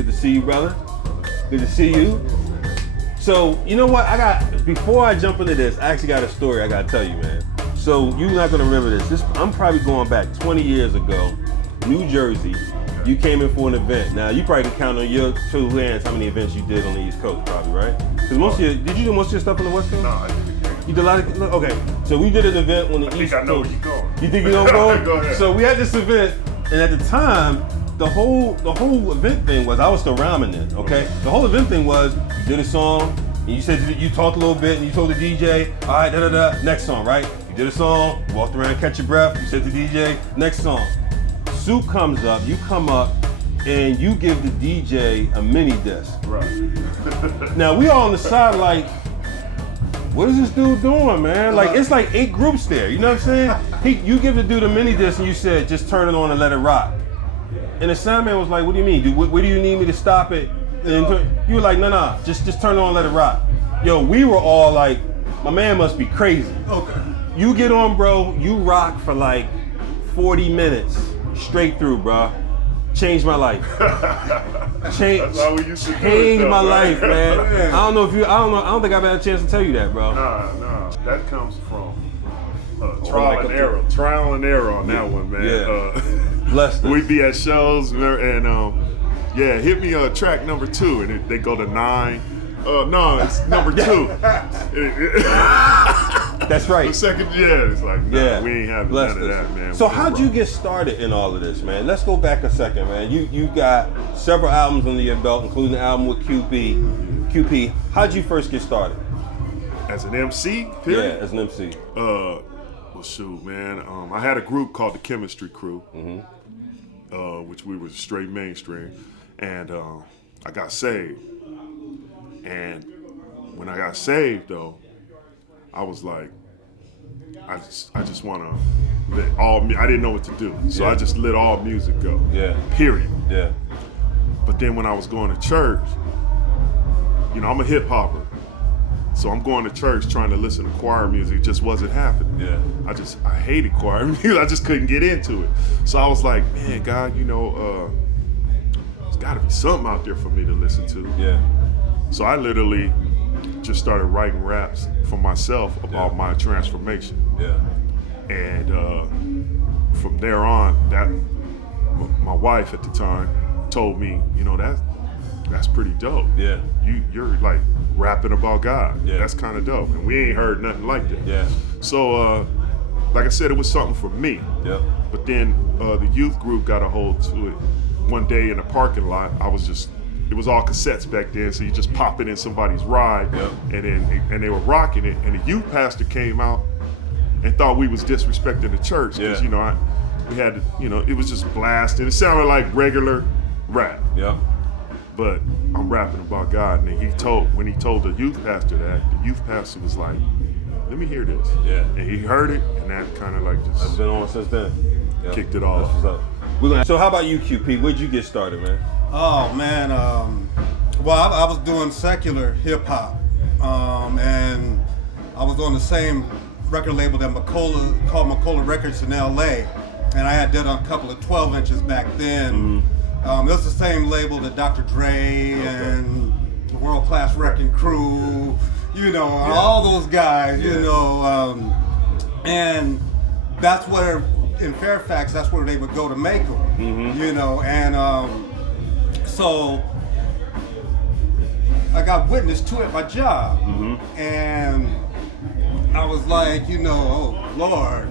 Good to see you, brother. Good to see you. So, you know what? Before I jump into this, I actually got a story I gotta tell you, man. So, you're not gonna remember this. I'm probably going back 20 years ago, New Jersey. You came in for an event. Now, you probably can count on your 2 hands how many events you did on the East Coast, probably, right? Because did you do most of your stuff on the West Coast? No, I didn't. You did a lot of, okay. So we did an event on the East Coast. I know where you're going. You think you know where I'm going? Go ahead. So we had this event, and at the time, the whole event thing was, I was still rhyming then, okay? The whole event thing was, you did a song, and you said you talked a little bit, and you told the DJ, all right, next song, right? You did a song, you walked around, catch your breath, you said to the DJ, next song. Soup comes up, you come up, and you give the DJ a mini disc. Right. Now we all on the side like, what is this dude doing, man? Like, it's like 8 groups there, you know what I'm saying? You give the dude a mini disc and you said, just turn it on and let it rock. And the sound man was like, what do you mean, dude? Where do you need me to stop it? And you were like, no, just turn it on and let it rock. Yo, we were all like, my man must be crazy. Okay. You get on, bro, you rock for like 40 minutes straight through, bro. Changed my life. Changed my life, man. I don't think I've had a chance to tell you that, bro. Nah. That comes from trial and error on that one, man. Yeah. Bless them. We'd be at shows and hit me track number 2, and they go to 9. No, it's number 2. That's right. The second, it's like, we ain't having none of that, man. So how'd you get started in all of this, man? Let's go back a second, man. You got several albums under your belt, including the album with QP. How'd you first get started? As an MC, period? Yeah, as an MC. Well, shoot, man. I had a group called the Chemistry Crew, which we were straight mainstream, and I got saved. And when I got saved, though, I was like, I just want to let I didn't know what to do, so I just let all music go. Yeah. Period. Yeah. But then when I was going to church, I'm a hip hopper, so I'm going to church trying to listen to choir music. It just wasn't happening. Yeah. I hated choir music. I just couldn't get into it. So I was like, man, God, there's got to be something out there for me to listen to. Yeah. So I literally just started writing raps for myself about my transformation. Yeah. And from there on, my wife at the time told me, that's pretty dope. Yeah. You're like rapping about God. Yeah. That's kind of dope. And we ain't heard nothing like that. Yeah. So, like I said, it was something for me. Yep. But then the youth group got a hold to it. One day in the parking lot, it was all cassettes back then, so you just pop it in somebody's ride, and they were rocking it, and the youth pastor came out and thought we was disrespecting the church, because we had to, it was just blasting. It sounded like regular rap. Yeah. But I'm rapping about God, and when he told the youth pastor that, the youth pastor was like, let me hear this. Yeah. And he heard it, and that kind of like just I've been on since then. kicked it off. That's what's up. So how about you, QP? Where'd you get started, man? Oh man, I was doing secular hip hop, and I was on the same record label that called McCullough Records in LA, and I had done a couple of 12 inches back then. It was the same label that Dr. Dre and the World Class Wrecking Crew, all those guys, and that's where, in Fairfax, that's where they would go to make them, and so I got witness to it at my job, and I was like, oh Lord,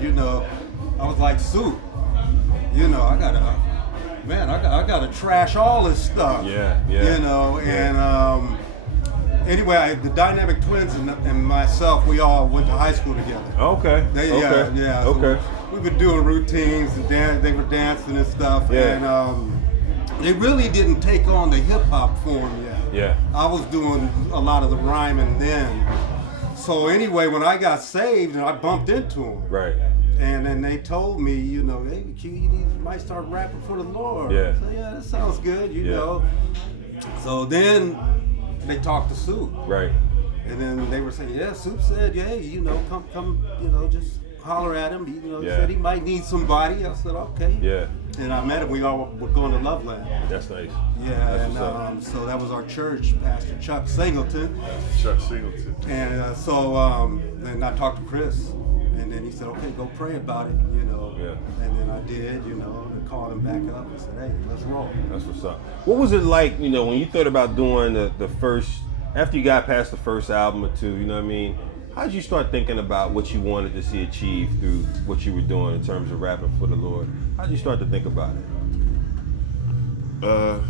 I was like, Soup, I gotta trash all this stuff, and anyway, the Dynamic Twins and myself, we all went to high school together. Okay. So we were doing routines and they were dancing and stuff, and they really didn't take on the hip hop form yet. Yeah. I was doing a lot of the rhyming then. So anyway, when I got saved, I bumped into them. Right. And then they told me, hey, Q, you might start rapping for the Lord. Yeah. So, that sounds good, know. So then they talked to Soup. Right. And then they were saying, Soup said, come, just holler at him. He said he might need somebody. I said, okay. Yeah. and I met him. We all were going to Loveland. That's nice. Yeah, That's and what's up. so that was our church, Pastor Chuck Singleton. Chuck Singleton. And then I talked to Chris, and then he said, okay, go pray about it, you know. Yeah. And then I did, you know, and called him back up and said, hey, let's roll. That's what's up. What was it like, you know, when you thought about doing the first, after you got past the first album or two, you know what I mean? How did you start thinking about what you wanted to see achieved through what you were doing in terms of rapping for the Lord? How did you start to think about it?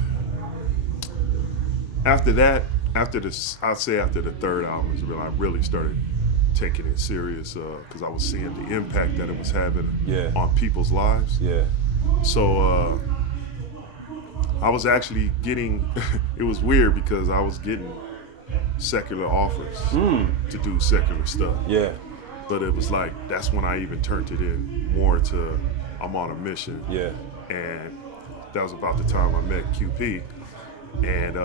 After that, I'd say after the third album is when I really started taking it serious because I was seeing the impact that it was having on people's lives. Yeah. So I was actually getting, it was weird because I was getting secular offers to do secular stuff. Yeah. But it was like, that's when I even turned it in more to, I'm on a mission. Yeah. And that was about the time I met QP. And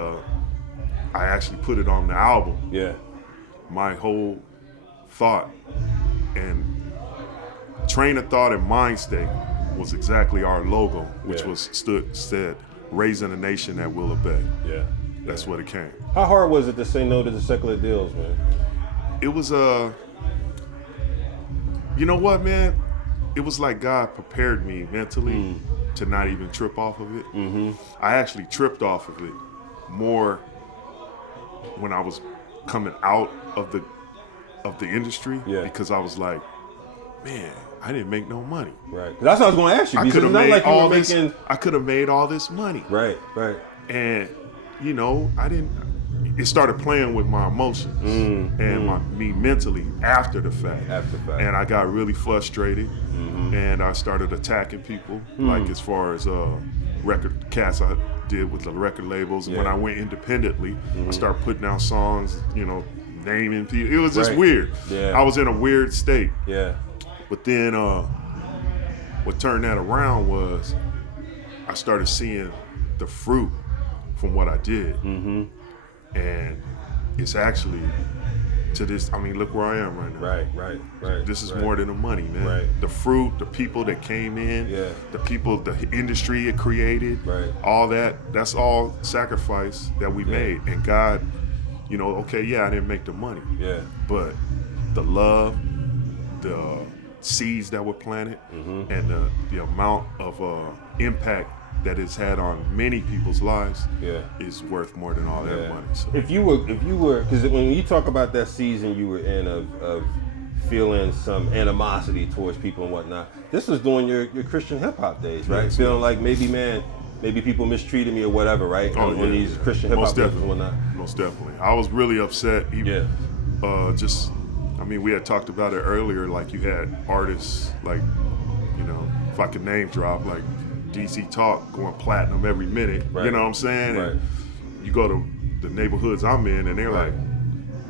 I actually put it on the album. Yeah. My whole thought and train of thought and mind state was exactly our logo, which said, raising a nation that will obey. Yeah. That's what it came. How hard was it to say no to the secular deals, man? It was you know what, man? It was like God prepared me mentally to not even trip off of it. Mm-hmm. I actually tripped off of it more when I was coming out of the industry because I was like, man, I didn't make no money. Right. That's what I was going to ask you. I Because it's not like you were making. I could have made all this money. Right. Right. And you know, I didn't. It started playing with my emotions and me mentally after the fact. And I got really frustrated, and I started attacking people, like as far as record cats I did with the record labels. And when I went independently, I started putting out songs, you know, naming people. It was just weird. Yeah. I was in a weird state. Yeah. But then what turned that around was I started seeing the fruit from what I did. And it's actually to this, I mean, look where I am right now. Right. This is more than the money, man. Right. The fruit, the people that came in, the people, the industry it created, all that's all sacrifice that we made. And God, you know, okay, I didn't make the money. Yeah. But the love, the seeds that were planted, and the amount of impact that it's had on many people's lives is worth more than all that money. So. If you were, because when you talk about that season you were in of feeling some animosity towards people and whatnot, this was during your Christian hip hop days, right? Yes, feeling like maybe people mistreated me or whatever, right? On these Christian hip hop days and whatnot. Most definitely. I was really upset. I mean, we had talked about it earlier, like you had artists like, you know, if I could name drop, like DC Talk going platinum every minute, you know what I'm saying? And you go to the neighborhoods I'm in and they're like,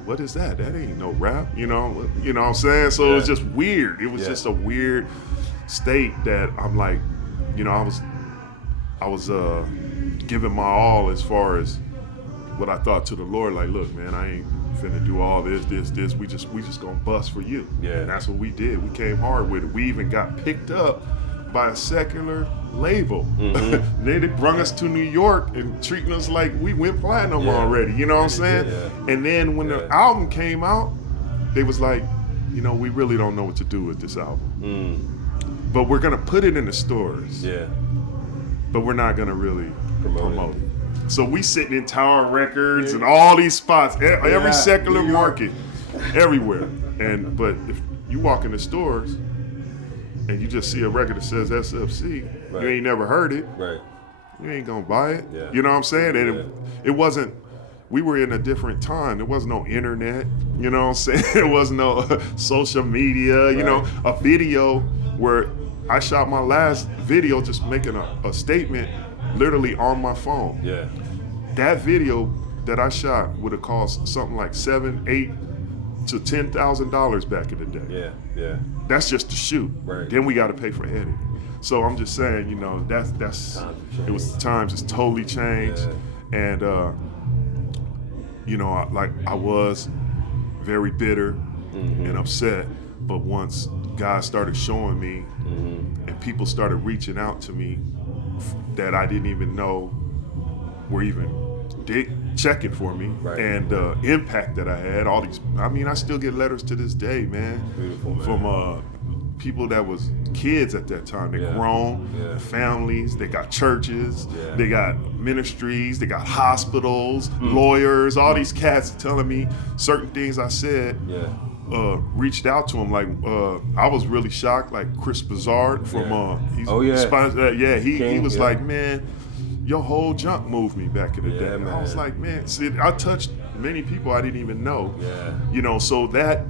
what is that? That ain't no rap, you know what I'm saying? So it was just weird. It was just a weird state that I'm like, you know, I was giving my all as far as what I thought to the Lord, like, look, man, I ain't finna do all this. We just gonna bust for you. Yeah. And that's what we did. We came hard with it. We even got picked up by a secular label. They brought us to New York and treating us like we went platinum already. You know what I'm saying? And then when the album came out, they was like, you know, we really don't know what to do with this album. But we're gonna put it in the stores. Yeah. But we're not gonna really promote it. So we sitting in Tower Records and all these spots, every secular market, everywhere. But if you walk in the stores and you just see a record that says S.F.C, you ain't never heard it. Right. You ain't gonna buy it. Yeah. You know what I'm saying? And it wasn't. We were in a different time. There was no internet. You know what I'm saying? There was no social media. You know, a video where I shot my last video just making a statement literally on my phone. Yeah. That video that I shot would have cost something like $7,000 to $10,000 back in the day. Yeah. That's just to shoot. Right. Then we got to pay for editing. So I'm just saying, you know, that's times it's totally changed. And you know, I was very bitter and upset, but once God started showing me, and people started reaching out to me that I didn't even know were even checking for me, Right. and the impact that I had. All these, I mean, I still get letters to this day, man, Beautiful, man. from people that was kids at that time. They grown, families, they got churches, they got ministries, they got hospitals, lawyers, all these cats telling me certain things I said. Reached out to him, like I was really shocked, like Chris Bazard from he was like, man, your whole junk moved me back in the day. Man. I was like, man, see, I touched many people I didn't even know. You know, so that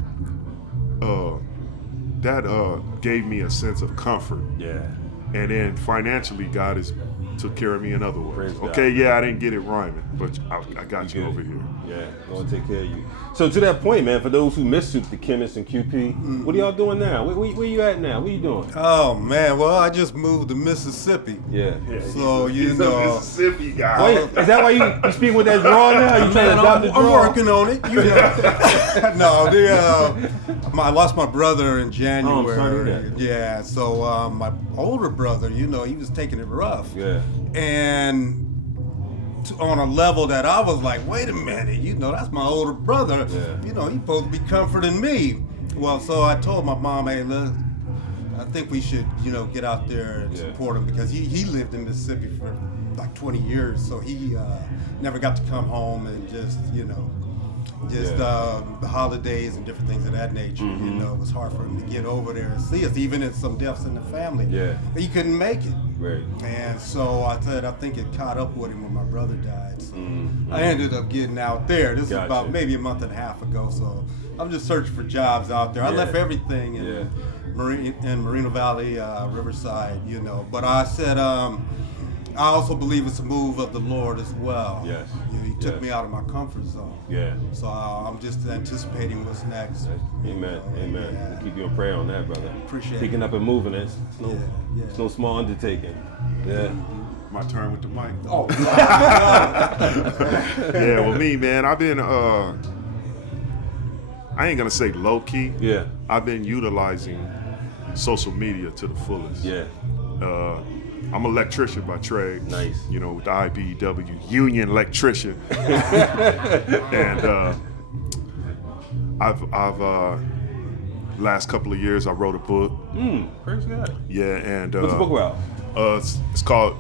gave me a sense of comfort. And then financially, God took care of me in other ways. Okay, I didn't get it rhyming, but I got you over here. Gonna take care of you. So to that point, man, for those who missed the Chemist and QP, what are y'all doing now? Where you at now? What are you doing? Oh man, well I just moved to Mississippi. So he's a Mississippi guy. Wait, is that why you speak with that draw now? You trying to adopt the draw? I'm working on it. You know. No, I lost my brother in January. Oh, I'm sorry to hear that. So my older brother, he was taking it rough. And on a level that I was like, wait a minute, that's my older brother. He's supposed to be comforting me. Well, so I told my mom, hey, look, I think we should, get out there and support him, because he lived in Mississippi for like 20 years, so he never got to come home and just, the holidays and different things of that nature. It was hard for him to get over there and see us, even in some deaths in the family. He couldn't make it. And so I said, I think it caught up with him when my brother died. So I ended up getting out there. This is about maybe a month and a half ago. So I'm just searching for jobs out there. I left everything in Moreno Valley, Riverside, But I said, I also believe it's a move of the Lord as well. He took me out of my comfort zone. So I'm just anticipating what's next. Amen. We'll keep you in prayer on that, brother. Appreciate Picking it. up and moving, it's no small undertaking. My turn with the mic. Oh. Well, me, man, I've been I ain't gonna say low key. I've been utilizing social media to the fullest. I'm an electrician by trade. Nice. With the I.D.O.L, union electrician. And I've last couple of years I wrote a book. Praise God. And what's the book about? It's called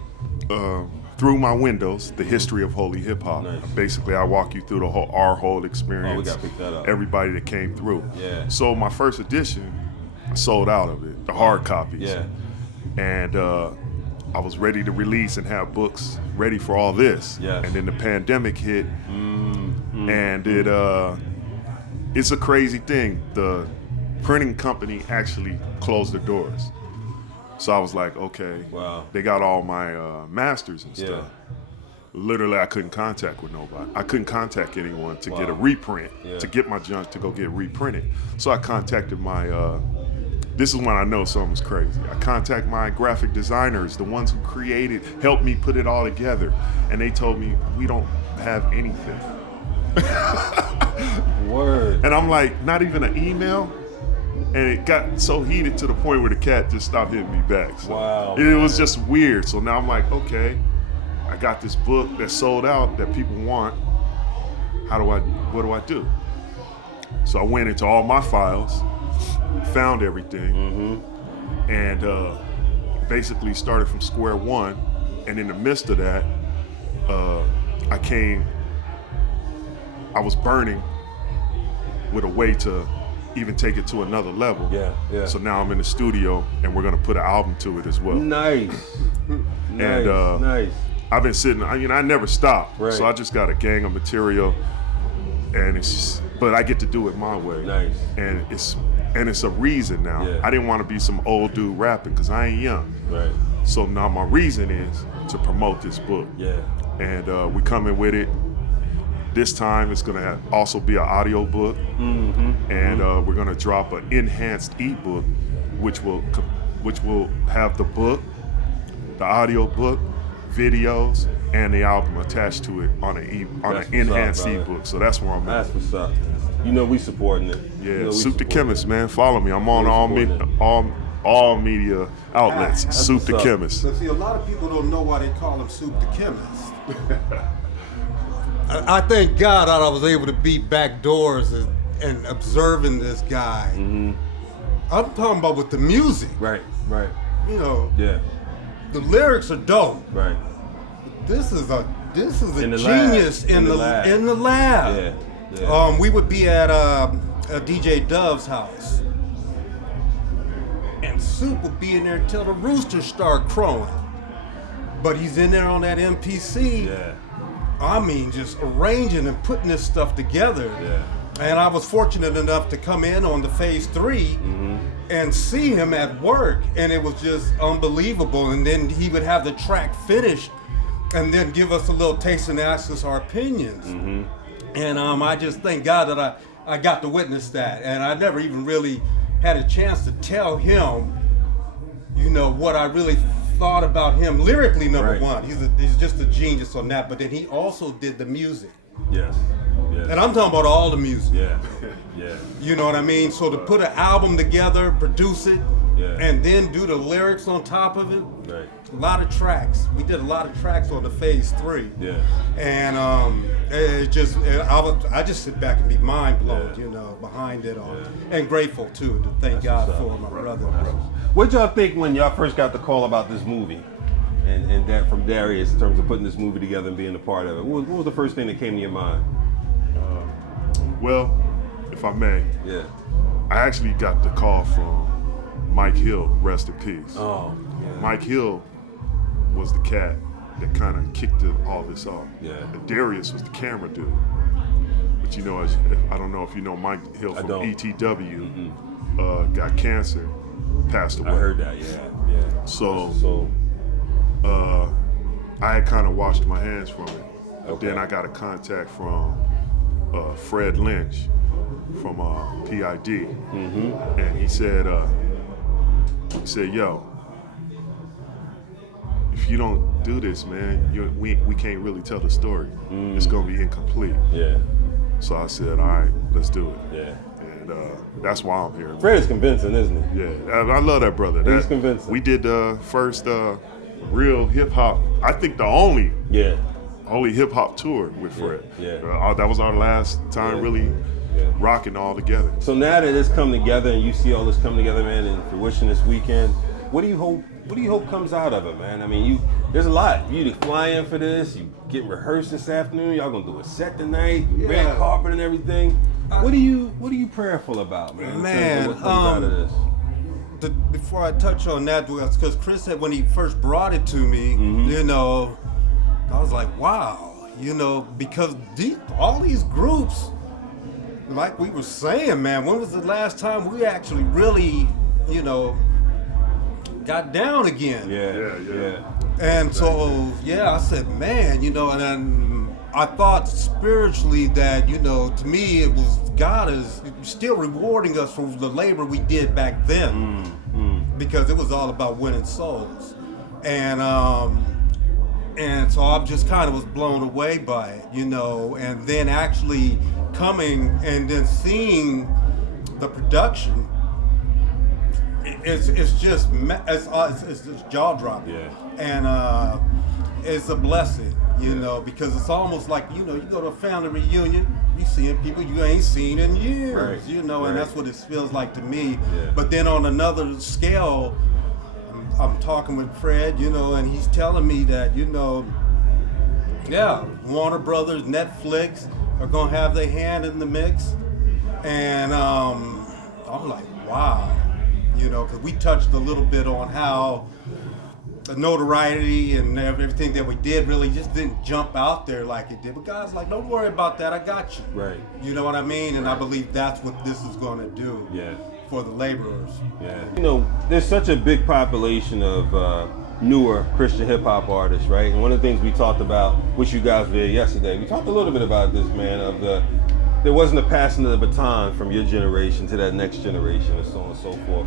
Through My Windows: The History of Holy Hip Hop. Nice. Basically, I walk you through our whole experience. We gotta pick that up. Everybody that came through. So my first edition, I sold out of it, the hard copies. And I was ready to release and have books ready for all this. And then the pandemic hit, and it's a crazy thing. The printing company actually closed their doors. So I was like, okay, they got all my masters and stuff. Literally, I couldn't contact with nobody. I couldn't contact anyone to get a reprint, to get my junk to go get reprinted. So I contacted my, this is when I know something's crazy. I contact my graphic designers, the ones who helped me put it all together. And they told me, we don't have anything. Word. And I'm like, not even an email? And it got so heated to the point where the cat just stopped hitting me back. So it was just weird. So now I'm like, okay, I got this book that sold out that people want. What do I do? So I went into all my files, found everything, and basically started from square one. And in the midst of that, I was burning with a way to even take it to another level. So now I'm in the studio and we're gonna put an album to it as well. Nice. And nice. I've been sitting, I never stop. So I just got a gang of material, and but I get to do it my way. And it's a reason now. I didn't want to be some old dude rapping because I ain't young. So now my reason is to promote this book. And we coming with it. This time it's gonna also be an audio book, and we're gonna drop an enhanced ebook, which will have the book, the audio book, videos, and the album attached to it on an enhanced ebook. So that's where I'm at. That's what's up. You know we supporting it. Yeah, you know we Soup the supporting Chemist, man. Follow me. I'm on supporting all media outlets. That's Soup what's the up. Chemist. But see, a lot of people don't know why they call him Soup the Chemist. I thank God I was able to beat back doors and observing this guy. Mm-hmm. I'm talking about with the music. Right. You know, Yeah. the lyrics are dope. Right. This is a In the genius lab. in the lab. Yeah. We would be at DJ Dove's house, and Soup would be in there till the roosters start crowing. But he's in there on that MPC. Yeah. I mean, just arranging and putting this stuff together. Yeah. And I was fortunate enough to come in on the phase 3 and see him at work, and it was just unbelievable. And then he would have the track finished and then give us a little taste and ask us our opinions. And I just thank God that I got to witness that. And I never even really had a chance to tell him, you know, what I really thought about him lyrically. Number one, he's just a genius on that. But then he also did the music. Yes. And I'm talking about all the music. Yeah. You know what I mean? So to put an album together, produce it, and then do the lyrics on top of it. Right. A lot of tracks. We did a lot of tracks on the phase 3. Yeah. And I just sit back and be mind blown, you know, behind it all, and grateful too to thank God for my brother. What y'all think when y'all first got the call about this movie, and that from Darius in terms of putting this movie together and being a part of it? What was the first thing that came to your mind? Well, if I may, I actually got the call from Mike Hill, rest in peace. Oh, yeah. Mike Hill was the cat that kind of kicked all this off. Yeah. And Darius was the camera dude. But you know, I don't know if you know Mike Hill from ETW, got cancer, passed away. I heard that, yeah. So I had kind of washed my hands from it. But then I got a contact from Fred Lynch from PID, and he said, "Yo, if you don't do this, man, we can't really tell the story. It's gonna be incomplete." Yeah. So I said, "All right, let's do it." Yeah. And that's why I'm here. Fred is convincing, isn't he? Yeah, I love that brother. He's convincing. We did the first real hip hop. I think the only hip hop tour with Fred. That was our last time really rocking all together. So now that it's come together and you see all this come together, man, and fruition this weekend, what do you hope comes out of it, man? I mean, there's a lot. You to fly in for this, you get rehearsed this afternoon, y'all gonna do a set tonight, red carpet and everything. What are you prayerful about, man? Man, what comes out of this? Before I touch on that, because Chris said when he first brought it to me, you know, I was like, wow, you know, because all these groups, like we were saying, man, when was the last time we actually really, you know, got down again? Yeah. And so, I said, man, you know, and then I thought spiritually that, you know, to me it was God is still rewarding us for the labor we did back then, because it was all about winning souls, and so I just kind of was blown away by it, you know, and then actually coming and then seeing the production. It's just jaw dropping, and it's a blessing, you know, because it's almost like, you know, you go to a family reunion, you seeing people you ain't seen in years, you know, and that's what it feels like to me. But then on another scale, I'm talking with Fred, you know, and he's telling me that, you know, Warner Brothers, Netflix are gonna have their hand in the mix, and I'm like, wow. You know, because we touched a little bit on how the notoriety and everything that we did really just didn't jump out there like it did. But God's like, don't worry about that, I got you. Right. You know what I mean? And I believe that's what this is going to do for the laborers. Yeah. You know, there's such a big population of newer Christian hip hop artists, right? And one of the things we talked about, which you guys did yesterday, we talked a little bit about this, man, of there wasn't a passing of the baton from your generation to that next generation and so on and so forth.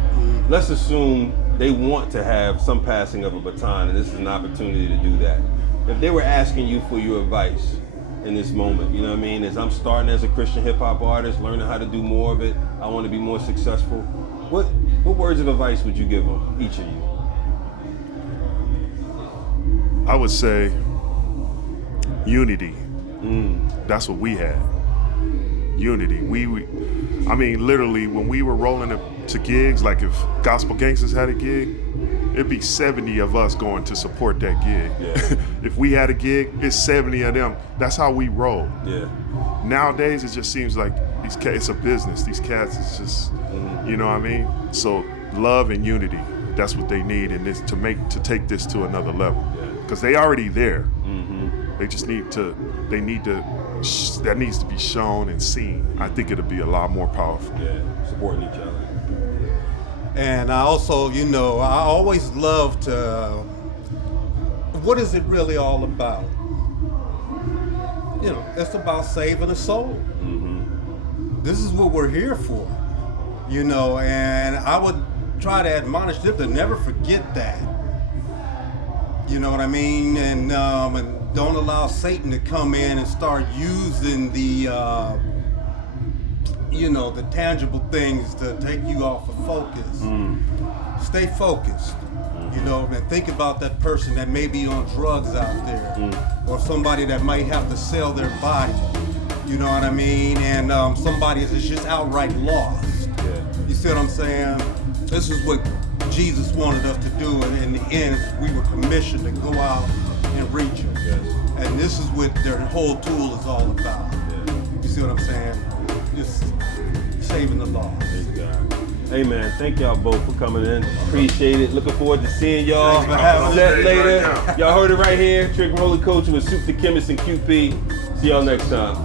Let's assume they want to have some passing of a baton, and this is an opportunity to do that. If they were asking you for your advice in this moment? You know what I mean? As I'm starting as a Christian hip hop artist, learning how to do more of it, I want to be more successful. What words of advice would you give them, each of you? I would say unity. That's what we had. Unity. I mean, literally, when we were rolling to gigs, like if Gospel Gangstas had a gig, it'd be 70 of us going to support that gig. Yeah. If we had a gig, it's 70 of them. That's how we roll. Yeah. Nowadays, it just seems like it's a business. These cats, it's just, you know what I mean? So love and unity, that's what they need in this to take this to another level. Because they already there. They just that needs to be shown and seen. I think it'll be a lot more powerful. Yeah, supporting each other. And I also, I always love to, what is it really all about? It's about saving a soul. This is what we're here for, and I would try to admonish them to never forget that. You know what I mean? And don't allow Satan to come in and start using the tangible things to take you off of focus. Stay focused, and think about that person that may be on drugs out there, or somebody that might have to sell their body, you know what I mean? And somebody is just outright lost. Yeah. You see what I'm saying? This is what Jesus wanted us to do, and in the end, we were commissioned to go out and reach them. Yes. And this is what their whole tool is all about. Yeah. You see what I'm saying? Just saving the lost. Thank God. Hey man, thank y'all both for coming in. Appreciate it. Looking forward to seeing y'all. Thanks for having us. Set later. Right now. Y'all heard it right here. Trick Roller Coach with Soup to Chemist and QP. See y'all next time.